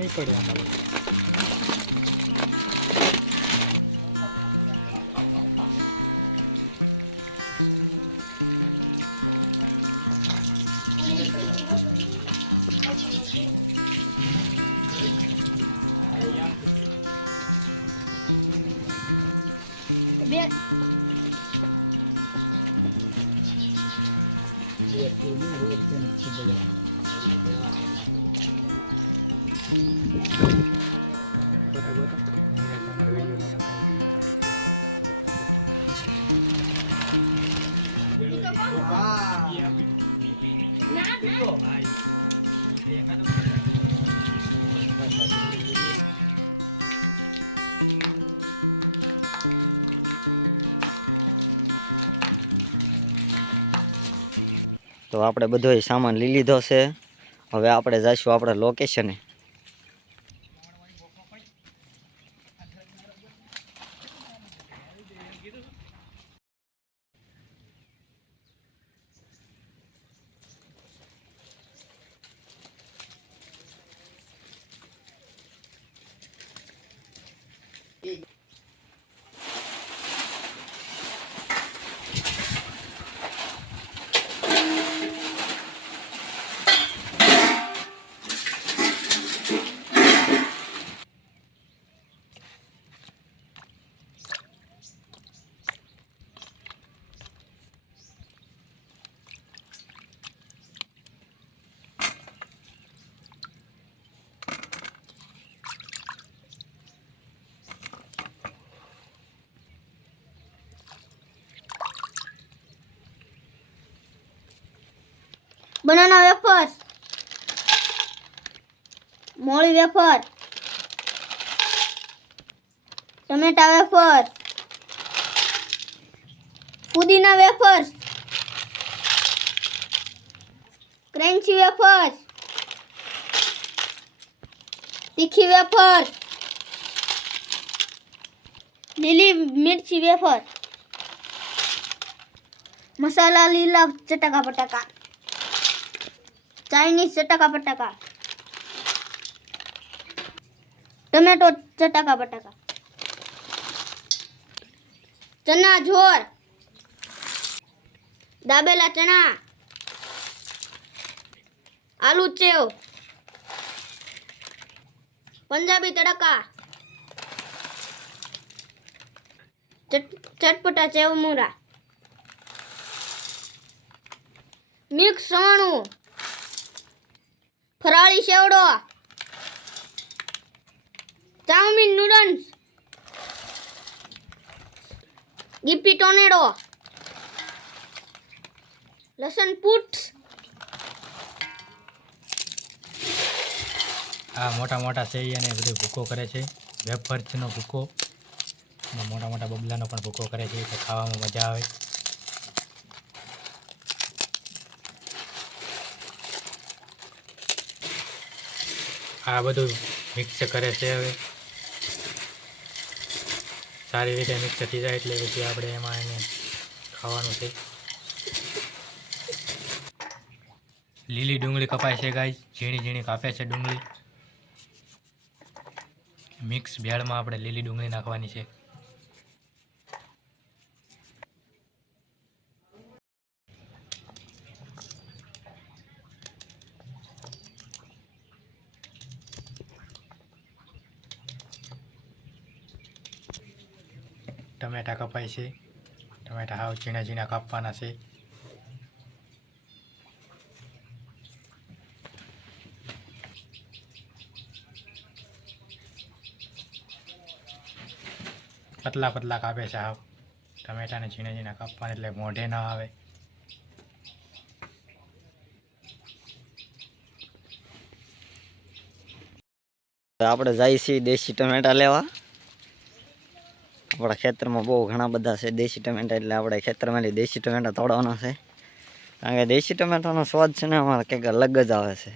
પાણી પડે આમાં બધું. બે બે ફૂલની હોય તેમ છે તો આપણે બધો સામાન લઈ લીધો છે. હવે આપણે જઈશું આપણા લોકેશને બનાના વેફર મોળી વેફર ટમેટા વેફર પુદીના વેફર ક્રન્ચી વેફર તીખી વેફર લીલી મિરચી વેફર મસાલા લીલા ચટાકા પટાકા ચાઇનીઝ ચટાકા પટાકા ટમેટો ચટાકા પટાકા ચના ઝોર દાબેલા ચણા. આલુ ચેવ. પંજાબી તડકા. ચટ, ચટપટા ચેવમુરા મિક્સ સવાણું ફરાળી સેવડો ચાઉમીન નૂડલ્સ ગીપી ટોનેડો. લસણ પુટ્સ આ મોટા મોટા અને બધું ભૂકો કરે છે. વેફર્સનો ભૂકો. મોટા મોટા બબલાનો પણ ભૂકો કરે છે, એટલે ખાવામાં મજા આવે. આ બધું મિક્સ કરે છે હવે. સારી રીતે મિક્સ થઈ જાય એટલે પછી આપણે એમાં એને ખાવાનું છે. લીલી ડુંગળી કપાય છે ગાય ઝીણી ઝીણી કાપે છે ડુંગળી. મિક્સ ભેળમાં આપણે લીલી ડુંગળી નાખવાની છે. ટમેટા કપાય છે. ટમેટા હાવ ઝીણા ઝીણા કાપવાના છે. પતલા પતલા કાપે છે હાવ. ટમેટાને ઝીણા ઝીણા કાપવાના એટલે મોઢે ના આવે. આપણે જઈએ છીએ દેશી ટમેટા લેવા. આપણા ખેતરમાં બહુ ઘણા બધા છે દેશી ટમેટા એટલે આપણે ખેતરમાંથી દેશી ટમેટા તોડવાના છે. કારણ કે દેશી ટમેટાનો સ્વાદ છે ને અમારે કંઈક અલગ જ આવે છે.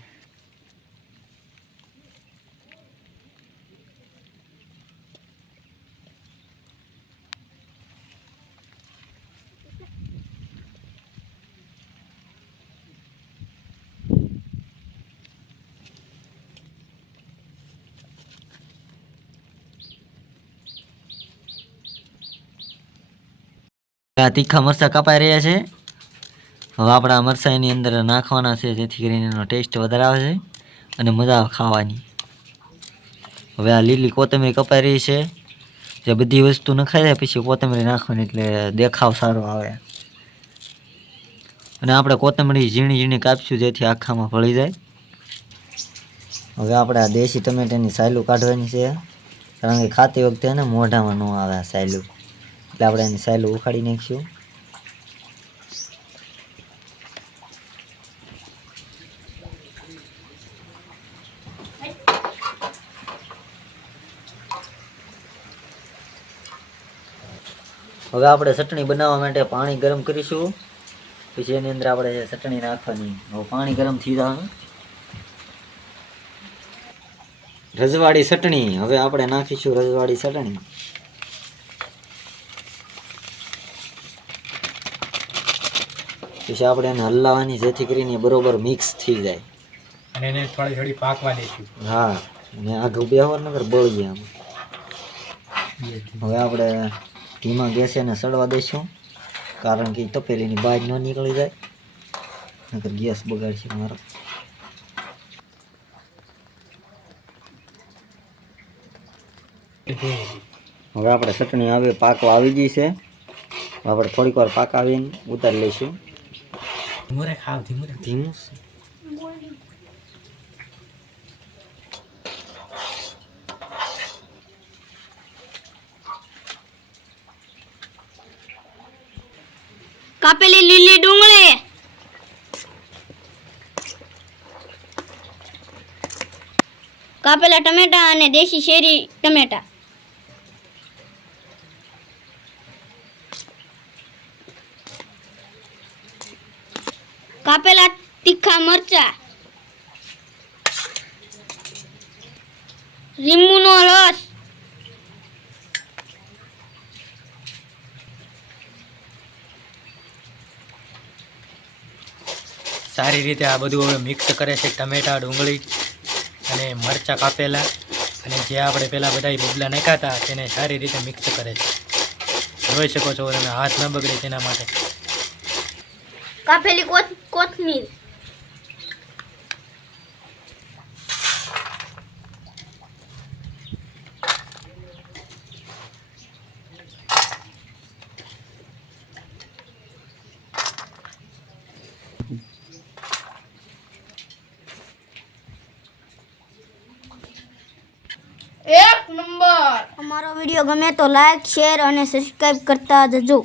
આ તીખા મરચાં કપાઈ રહ્યા છે. હવે આપણા મરચાં અંદર નાખવાના છે, જેથી કરીને એનો ટેસ્ટ વધારે આવે છે અને મજા ખાવાની. હવે આ લીલી કોથમીર કપાઈ રહી છે. જે બધી વસ્તુ નખાઈ જાય પછી કોથમીર નાખવાની એટલે દેખાવ સારો આવે. અને આપણે કોથમરી ઝીણી ઝીણી કાપશું જેથી આખામાં ભળી જાય. હવે આપણે આ દેશી ટમેટાની સાયલું કાઢવાની છે. કારણ કે ખાતી વખતે ને મોઢામાં ન આવે સાયલું. એટલે આપણે એની સાયલું ઉખાડી નાખીશું. હવે આપણે ચટણી બનાવવા માટે પાણી ગરમ કરીશું. પછી એની અંદર આપણે ચટણી નાખવાની. હવે પાણી ગરમ થઈ જવાનું રજવાડી ચટણી. હવે આપણે નાખીશું રજવાડી ચટણી. પછી આપણે એને હલાવવાની જેથી કરીને બરોબર મિક્સ થઈ જાય. અને એને થોડી થોડી પાકવા દેશું હા ને આઘું બેહવા નગર બળી આમ. હવે આપણે ધીમા ગેસે એને સડવા દઈશું કારણ કે તપેલીની બાજ ન નીકળી જાય. નકર ગેસ બગાડશે મારો. હવે આપણે ચટણી આવે પાકવા આવી ગઈ છે. આપણે થોડીક વાર પાકાવીને ઉતારી લઈશું. ધીમું રે ખાવ ધીમું રે ધીમું. કાપેલી લીલી ડુંગળી કાપેલા ટમેટા અને દેશી શેરી ટમેટા કાપેલા તીખા મરચા. લીંબુનો રસ. સારી રીતે આ બધું હવે મિક્સ કરે છે ટમેટા, ડુંગળી અને મરચાં કાપેલા. અને જે આપણે પહેલાં બધા બબલા નાખ્યા હતા તેને સારી રીતે મિક્સ કરે છે. જોઈ શકો છો તમે હાથ ન બગડે તેના માટે. કાપેલી કોથ- કોથમીર. એક નંબર. અમારો વીડિયો ગમે તો લાઈક શેર અને સબસ્ક્રાઈબ કરતા જજો.